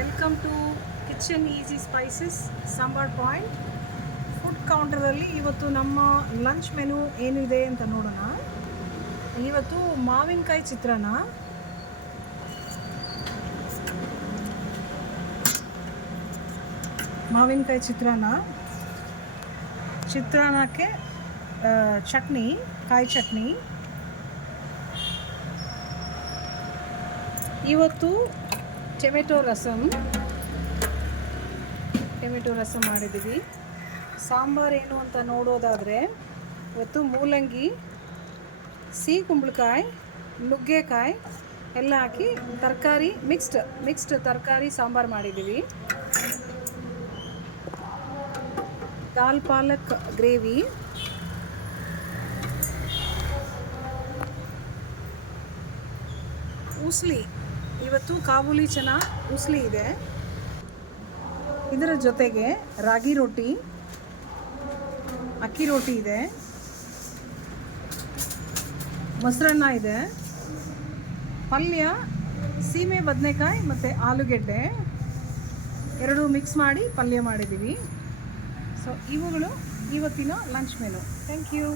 Welcome to kitchen easy spices sambar point. Food ಕೌಂಟರಲ್ಲಿ ಇವತ್ತು ನಮ್ಮ ಲಂಚ್ ಮೆನು ಏನಿದೆ ಅಂತ ನೋಡೋಣ. ಇವತ್ತು ಮಾವಿನಕಾಯಿ ಚಿತ್ರಾನ್ನ, ಚಿತ್ರಾನ್ನಕ್ಕೆ ಚಟ್ನಿ, ಕಾಯಿ ಚಟ್ನಿ. ಇವತ್ತು ಟೊಮೆಟೊ ರಸಮ್ ಮಾಡಿದ್ದೀವಿ. ಸಾಂಬಾರು ಏನು ಅಂತ ನೋಡೋದಾದರೆ ಇವತ್ತು ಮೂಲಂಗಿ, ಸಿಹಿ ಕುಂಬಳಕಾಯಿ, ನುಗ್ಗೆಕಾಯಿ ಎಲ್ಲ ಹಾಕಿ ತರಕಾರಿ ಮಿಕ್ಸ್ಡ್ ತರಕಾರಿ ಸಾಂಬಾರು ಮಾಡಿದ್ದೀವಿ. ದಾಲ್ ಪಾಲಕ್ ಗ್ರೇವಿ, ಉಸ್ಲಿ, ಇವತ್ತು ಕಾಬೂಲಿ ಚನಾ ಉಸ್ಲಿ ಇದೆ. ಇದರ ಜೊತೆಗೆ ರಾಗಿ ರೊಟ್ಟಿ, ಅಕ್ಕಿ ರೊಟ್ಟಿ ಇದೆ, ಮೊಸರನ್ನ ಇದೆ, ಪಲ್ಯ ಸೀಮೆ ಬದನೆಕಾಯಿ ಮತ್ತು ಆಲೂಗೆಡ್ಡೆ ಎರಡೂ ಮಿಕ್ಸ್ ಮಾಡಿ ಪಲ್ಯ ಮಾಡಿದ್ದೀವಿ. ಸೊ ಇವುಗಳು ಇವತ್ತಿನ ಲಂಚ್ ಮೆನು. Thank you.